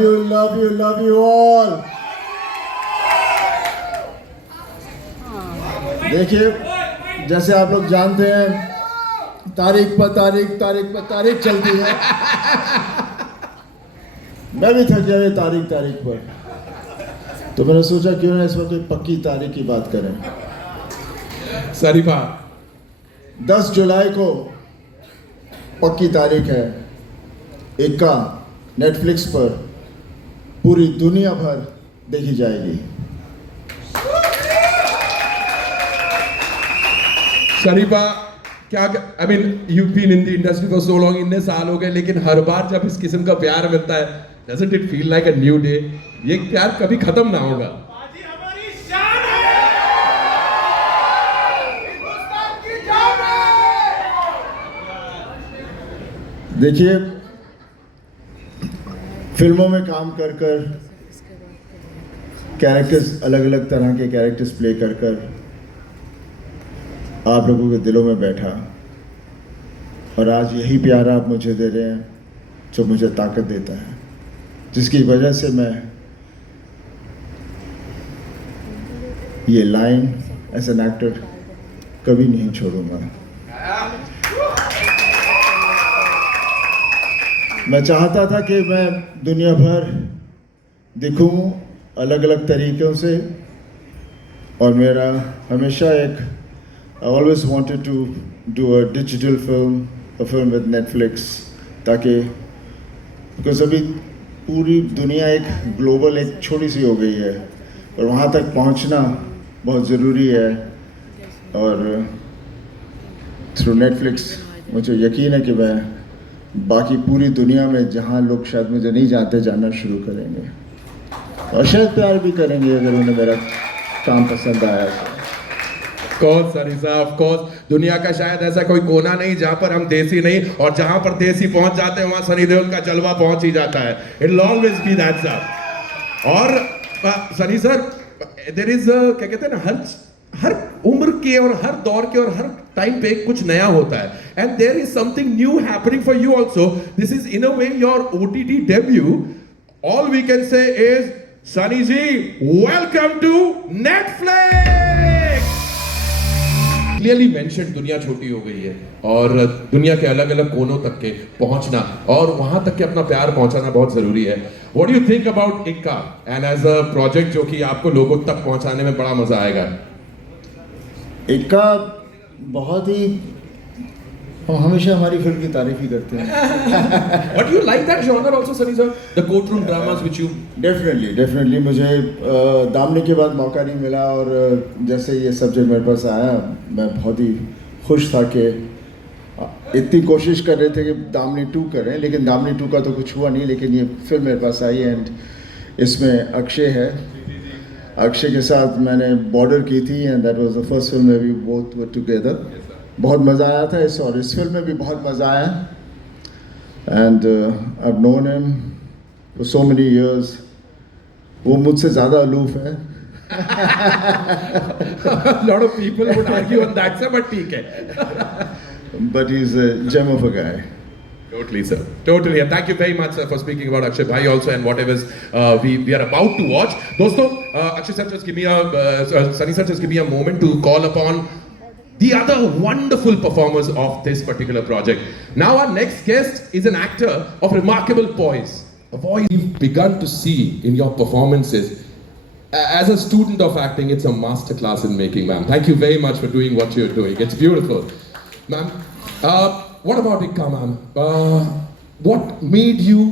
love you all. देखिए, जैसे आप लोग जानते हैं, तारीख पर तारीख चलती है। मैं भी थक गया तारीख पर, तो मैंने सोचा क्यों ना इस वक्त कोई पक्की तारीख की बात करें। शरीफा 10 जुलाई को पक्की तारीख है। इक्का नेटफ्लिक्स पर पूरी दुनिया भर देखी जाएगी। शरीफा क्या, I mean you been in the industry for so long, इतने साल हो गए, लेकिन हर बार जब इस किस्म का प्यार मिलता है, doesn't it feel like a new day? ये प्यार कभी खत्म ना होगा। देखिए, फिल्मों में काम कर कैरेक्टर्स, अलग अलग तरह के कैरेक्टर्स प्ले कर आप लोगों के दिलों में बैठा, और आज यही प्यार आप मुझे दे रहे हैं जो मुझे ताकत देता है, जिसकी वजह से मैं ये लाइन एज एन एक्टर कभी नहीं छोड़ूंगा। मैं चाहता था कि मैं दुनिया भर दिखूं अलग अलग तरीक़ों से, और मेरा हमेशा एक I always wanted to do a digital film, a film with Netflix, ताकि because अभी पूरी दुनिया एक ग्लोबल, एक छोटी सी हो गई है, और वहाँ तक पहुँचना बहुत ज़रूरी है। और थ्रू Netflix मुझे यकीन है कि मैं बाकी पूरी दुनिया में जहाँ लोग शायद मुझे नहीं जानते, जानना शुरू करेंगे, और शायद प्यार भी करेंगे अगर उन्हें मेरा काम पसंद आया तो। ऑफ कोर्स, दुनिया का शायद ऐसा कोई कोना नहीं जहां पर हम देसी नहीं, और जहां पर देसी पहुंच जाते हैं वहां सनी देओल का जलवा पहुंच ही जाता है। It will always be that sir. और सनी सर, देयर इज क्या कहते हैं ना, हर उम्र के और हर दौर के और हर टाइम पे कुछ नया होता है, and there is something new happening for you also. This is in a way your OTT debut. All we can say is, Sunny ji, welcome to Netflix. Clearly mention, दुनिया छोटी हो गई है, और दुनिया के अलग अलग कोनों तक के पहुंचना और वहां तक के अपना प्यार पहुंचाना बहुत जरूरी है। What do you think about इक्का एंड एज अ प्रोजेक्ट जो कि आपको लोगों तक पहुंचाने में बड़ा मजा आएगा? इक्का बहुत ही, हम हमेशा हमारी फिल्म की तारीफ ही करते हैं। But you like that genre also, Sunny sir? The courtroom dramas which you... Definitely मुझे दामनी के बाद मौका नहीं मिला, और जैसे ये सब्जेक्ट मेरे पास आया, मैं बहुत ही खुश था कि इतनी कोशिश कर रहे थे कि दामनी 2 करें, लेकिन दामनी 2 का तो कुछ हुआ नहीं, लेकिन ये फिल्म मेरे पास आई, एंड इसमें अक्षय है। अक्षय के साथ मैंने बॉर्डर की थी, and that was the first film we both were together. बहुत मज़ा आया था और इस फिल्म में भी बहुत मज़ा आया, and I have known him for so many years. वो मुझसे ज़्यादा अलूफ है। Lot of people would argue on that, sir, but ठीक है। But he's a gem of a guy. Totally, sir. Totally. And thank you very much, sir, for speaking about Akshay Bhai also and whatever we are about to watch. दोस्तों, Akshay sir, just give me Sunny sir, just give me a moment to call upon the other wonderful performers of this particular project. Now our next guest is an actor of remarkable poise. A voice you've begun to see in your performances. As a student of acting, it's a masterclass in making, ma'am. Thank you very much for doing what you're doing. It's beautiful. Ma'am, what about Ikka, ma'am? What made you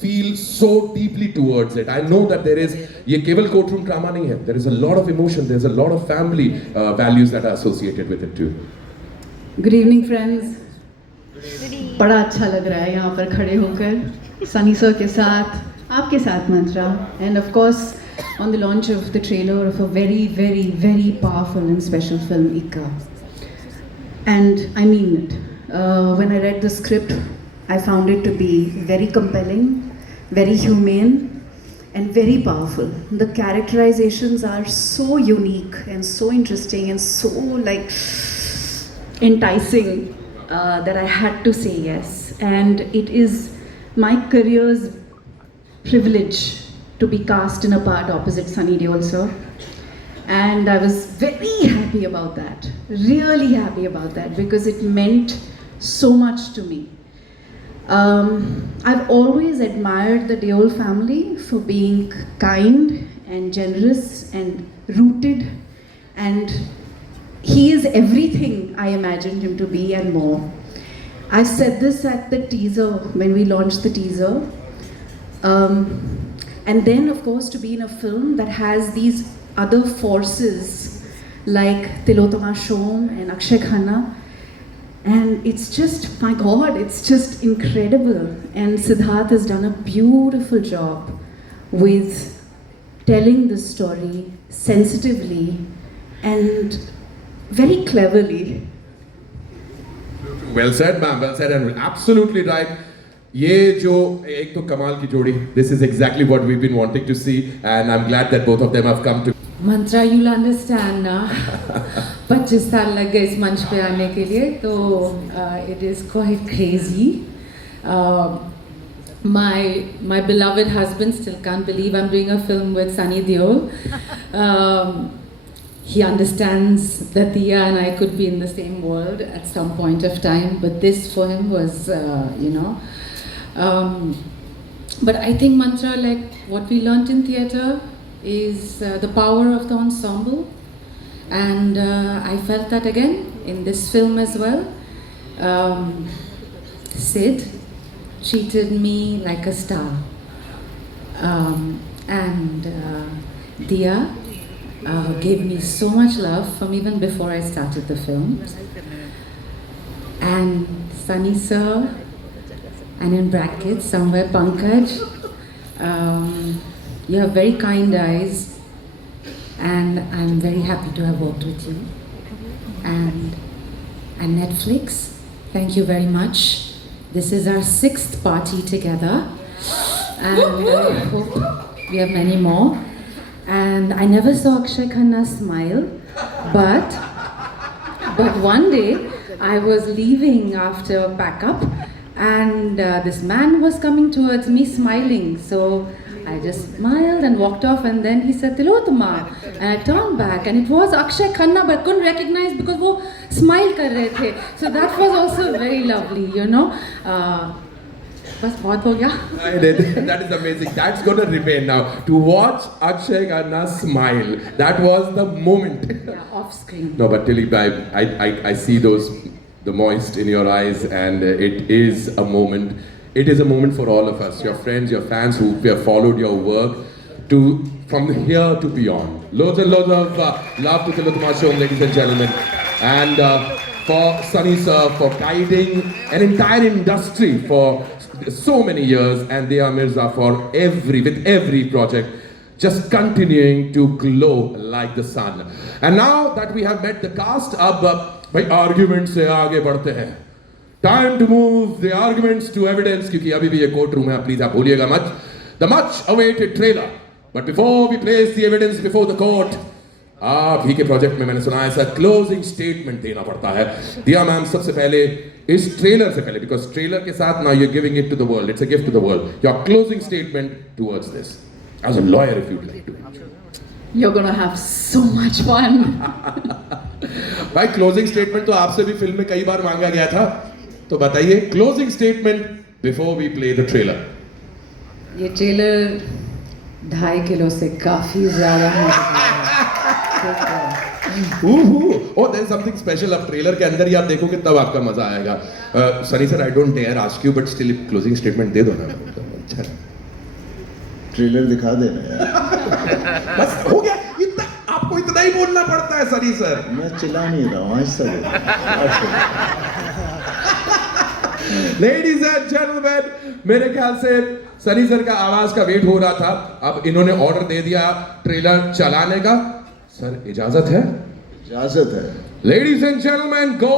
feel so deeply towards it? I know that there is, ये केवल courtroom drama नहीं है. There is a lot of emotion. There's a lot of family values that are associated with it too. Good evening, friends. बड़ा अच्छा लग रहा है यहाँ पर खड़े होकर सनी सर के साथ, आपके साथ मंत्रा, and of course on the launch of the trailer of a very, very, very powerful and special film, Ikka. And I mean it. When I read the script, I found it to be very compelling, very humane, and very powerful. The characterizations are so unique and so interesting and so like enticing that I had to say yes. And it is my career's privilege to be cast in a part opposite Sunny Deol sir. And I was very happy about that, really happy about that, because it meant so much to me. I've always admired the Deol family for being kind and generous and rooted, and he is everything I imagined him to be and more. I said this at the teaser, when we launched the teaser. And then, of course, to be in a film that has these other forces like Tilottama Shom and Akshay Khanna. And it's just, my God, it's just incredible. And Siddharth has done a beautiful job with telling the story sensitively and very cleverly. Well said, ma'am. Well said, and absolutely right. ये जो एक तो कमाल की जोड़ी. This is exactly what we've been wanting to see, and I'm glad that both of them have come to. Mantra, you'll understand ना 25 साल लग गए इस मंच पे आने के लिए, तो it is quite crazy. My beloved husband still can't believe I'm doing a film with Sunny Deol. He understands that Diya and I could be in the same world at some point of time, but this for him was, but I think Mantra, like what we learnt in theatre, is the power of the ensemble, and I felt that again in this film as well. Sid treated me like a star, and Diya gave me so much love from even before I started the film. And Sunny sir, and in brackets somewhere Pankaj, you have very kind eyes, and I'm very happy to have worked with you. And Netflix, thank you very much. This is our 6th party together, and I hope we have many more. And I never saw Akshay Khanna smile, but one day I was leaving after pack up, and this man was coming towards me smiling. So I just smiled and walked off, and then he said Tilottama, and I turned back, and it was Akshay Khanna, but I couldn't recognize because वो smile कर रहे थे. So that was also very lovely, you know. बस बहुत हो गया. That is amazing. That's going to remain now. To watch Akshay Khanna smile, that was the moment. Yeah, off screen. No, but Tilly, I see the moist in your eyes, and it is a moment. It is a moment for all of us, your friends, your fans who have followed your work from here to beyond. Loads and loads of love to Tilottama Shom, ladies and gentlemen. And for Sunny sir, for guiding an entire industry for so many years, and Diya Mirza with every project, just continuing to glow like the sun. And now that we have met the cast, by arguments se aage बढ़ते हैं. Time to move the arguments to evidence, क्योंकि अभी भी ये court room है, please आप भूलिएगा मत. The much awaited trailer. But before we place the evidence before the court, आप ही के प्रोजेक्ट में मैंने सुना है सर क्लोजिंग स्टेटमेंट देना पड़ता है. दिया मैम सबसे पहले इस ट्रेलर से पहले, बिकॉज ट्रेलर के साथ now you're giving it to the world, it's a gift to the world, your closing statement towards this as a lawyer if you'd like to. You're gonna have so much fun. भाई closing statement तो आपसे भी film में कई बार मांगा गया था, तो बताइए closing statement before we play the trailer. ये ट्रेलर 2.5 किलो से काफी ज्यादा है. Oh, there's something special. अब ट्रेलर के अंदर ही आप देखोगे तब आपका मजा आएगा. Sunny sir, I don't dare ask you, but still closing statement दे दो ना. अच्छा. ट्रेलर दिखा देना यार. बस हो गया. इतना आपको इतना ही बोलना पड़ता है सनी सर. मैं चिल्ला नहीं रहा हूँ, आहिस्ता बोलो. Ladies and gentlemen, मेरे ख्याल से सनी सर का आवाज का वेट हो रहा था. अब इन्होंने ऑर्डर दे दिया ट्रेलर चलाने का. सर इजाजत है? इजाजत है. Ladies and gentlemen, go.